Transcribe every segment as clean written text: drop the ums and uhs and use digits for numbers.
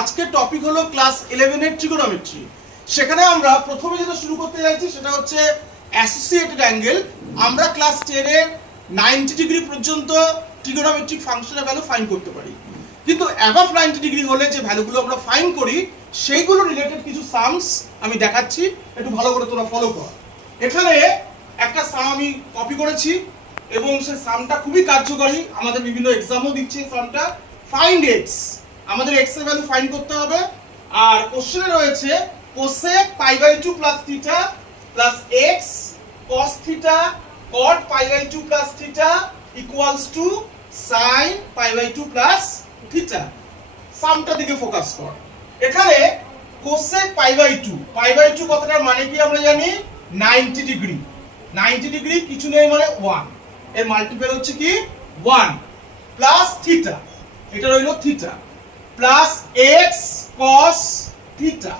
আজকের টপিক হলো ক্লাস 11 এর ট্রিগোনোমেট্রি। সেখানে আমরা প্রথমে যেটা শুরু করতে যাচ্ছি সেটা হচ্ছে অ্যাসোসিয়েটেড অ্যাঙ্গেল। আমরা ক্লাস 10 এর 90 ডিগ্রি পর্যন্ত ট্রিগোনোমেট্রিক ফাংশনের ভ্যালু ফাইন্ড করতে পারি, কিন্তু অ্যাবভ 90 ডিগ্রি হলে যে ভ্যালুগুলো আমরা ফাইন্ড করি সেইগুলো রিলেটেড কিছু সামস আমি দেখাচ্ছি, একটু ভালো করে তোমরা ফলো করো। এখানে একটা সাম আমি কপি করেছি এবং সেই সামটা খুবই কার্যকরী, আমাদের বিভিন্ন এক্সামও দিচ্ছে সামটা। ফাইন্ড এক্স, আমাদের এক্স এর ভ্যালু ফাইন্ড করতে হবে। আর কোশ্চেনে রয়েছে cosec π/2 plus theta plus x cos theta cot π/2 plus theta equals to sine π/2 plus theta. সামটার দিকে ফোকাস কর। এখানে কোসেক π/2 কথাটার মানে কি আমরা জানি 90 ডিগ্রি। 90 ডিগ্রি কিছু নেই মানে 1, এর মাল্টিপল হচ্ছে কি 1 প্লাস থিটা, এটা রইল theta plus x cos theta,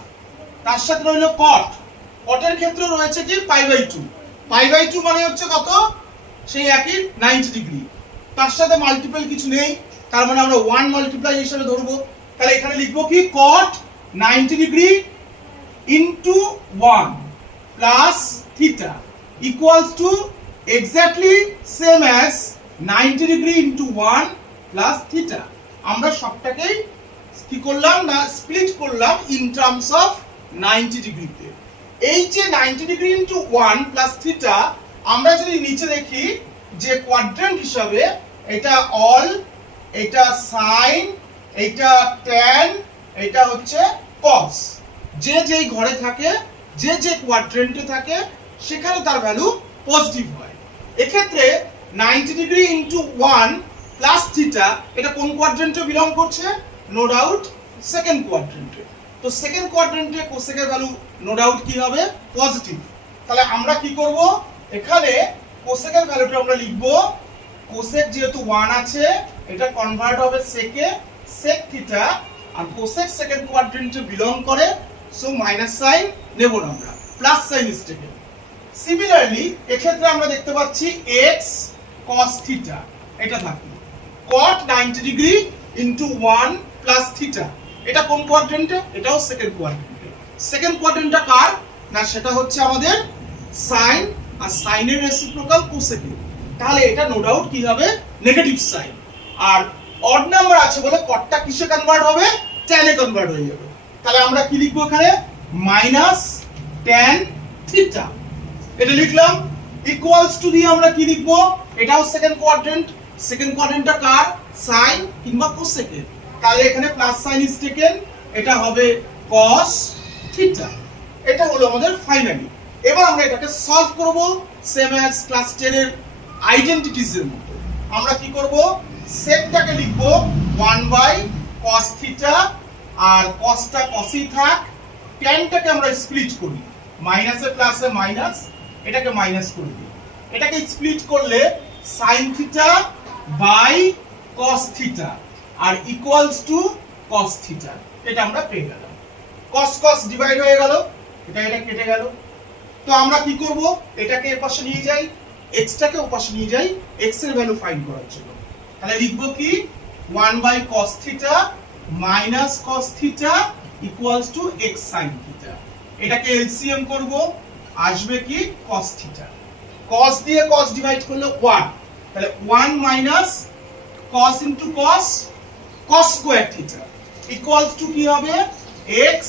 তার সাথে রইল কট। কটের ক্ষেত্রে রয়েছে কি π/2 মানে হচ্ছে কত, সেই একই 90 ডিগ্রি, তার সাথে মাল্টিপল কিছু নেই, তার মানে আমরা 1 মাল্টিপ্লাই হিসেবে ধরবো। তাহলে এখানে লিখবো কি কট 90 degree into 1 plus theta equals two exactly same as 90 degree into 1 plus theta. আমরা সবটাকেই কি করলাম না স্প্লিট করলাম ইন টার্মস অফ 90 ডিগ্রিতে। এই যে 90 ডিগ্রি ইনটু 1 প্লাস থিটা, আমরা যদি নিচে দেখি যে কোয়াড্রেন্ট হিসাবে এটা অল, এটা সাইন, এটা ট্যান, এটা হচ্ছে কস। যে যেই ঘরে থাকে, যে যে কোয়াড্রেন্টে থাকে সেখানে তার ভ্যালু পজিটিভ হয়। এক্ষেত্রে 90 ডিগ্রি ইনটু 1 প্লাস থিটা এটা কোন কোয়াড্রেন্টে বিলং করছে? নো ডাউট সেকেন্ড কোয়াড্রেন্টে। তো সেকেন্ড কোয়াড্রেন্টে কোসেকের ভ্যালু নো ডাউট কি হবে? পজিটিভ। তাহলে আমরা কি করব, এখানে কোসেকের ভ্যালুটা আমরা লিখব, কোসেক যেহেতু 1 আছে এটা কনভার্ট হবে সেকে, সেক থিটা, আর কোসেক সেকেন্ড কোয়াড্রেন্টে বিলং করে, সো মাইনাস সাইন নেব না আমরা, plus sign is taken. Similarly এক্ষেত্রে আমরা দেখতে পাচ্ছি x cos থিটা এটা থাকবে, cot 90 degree into 1 plus theta, এটা কোন কোয়াড্রেন্টে? এটাও সেকেন্ড কোয়াড্রেন্টে। সেকেন্ড কোয়াড্রেন্টটা কার না, সেটা হচ্ছে আমাদের সাইন, আর সাইনের রেসিপ্রোকাল কোসেকের। তাহলে এটা নো ডাউট কি হবে? Negative sign. আর অড নাম্বার আছে বলে কটটা কিসে কনভার্ট হবে? ট্যানে কনভার্ট হয়ে যাবে। তাহলে আমরা কি লিখবো এখানে? মাইনাস ট্যান থিটা, এটা লিখলাম। ইকুয়ালস টু দিয়ে আমরা কি লিখবো? এটাও সেকেন্ড কোয়াড্রেন্ট, সেকেন্ড কোয়াড্রেন্টটা কার? সাইন কিংবা কোসেকের। তাহলে এখানে প্লাস সাইন ইজ টেকেন, এটা হবে cos থিটা। এটা হলো আমাদের ফাইনালি। এবার আমরা এটাকে সলভ করব সেম অ্যাজ ক্লাস 10 এর আইডেন্টিটিজ এর মতো। আমরা কি করব? সেকটাকে লিখব 1/cos থিটা, আর cosটা cosই থাক, ট্যানটাকে আমরা স্প্লিট করি, মাইনাসে প্লাসে মাইনাস, এটাকে মাইনাস করে দিই। এটাকে স্প্লিট করলে sin theta by cos theta আর ইকুয়ালস টু cos থিটা, এটা আমরা পেয়ে গেলাম। cos cos ডিভাইড হয়ে গেল, এটা কেটে গেল। তো আমরা কি করব? এটাকে এর পাশে নিয়ে যাই, x টাকে ওর পাশে নিয়ে যাই x এর ভ্যালু ফাইন্ড করার জন্য। তাহলে লিখব কি 1/cos theta minus cos theta equals to x sin theta. এটাকে এলসিএম করব, আসবে কি cos থিটা। cos দিয়ে cos ডিভাইড করলে 1, তাহলে 1 minus cos into cos, cos square theta equals two কি হবে? x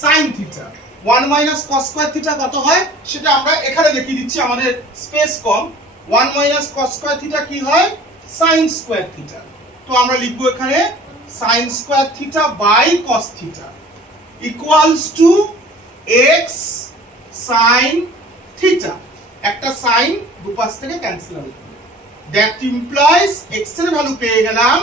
sin theta. 1 minus cos square theta কত হয় সেটা আমরা এখানে দেখিয়ে দিচ্ছি, আমাদের স্পেস কম। 1 মাইনাস cos স্কয়ার থিটা কি হয়? sin square theta. তো আমরা লিখব এখানে sin square theta by cos theta equals to x sin theta. একটা সাইন দুপাশ থেকে ক্যান্সেল হবে, দ্যাট ইমপ্লাইজ x এর ভ্যালু পেয়ে গেলাম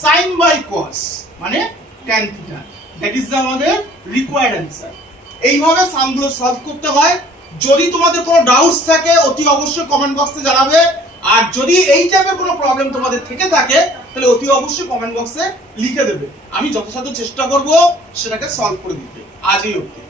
sin বাই cos মানে tan থিটা। দ্যাট ইজ আমাদের রিকোয়ার্ড অ্যানসার। এইভাবে সামগুলো সলভ করতে হয়। যদি তোমাদের কোনো ডাউটস থাকে অতি অবশ্যই কমেন্ট বক্সে জানাবে, আর যদি এই টাইপের কোনো প্রবলেম তোমাদের থেকে থাকে তাহলে অতি অবশ্যই কমেন্ট বক্সে লিখে দেবে, আমি যথাসাধ্য চেষ্টা করব সেটাকে সলভ করে দিতে। আজই অবধি।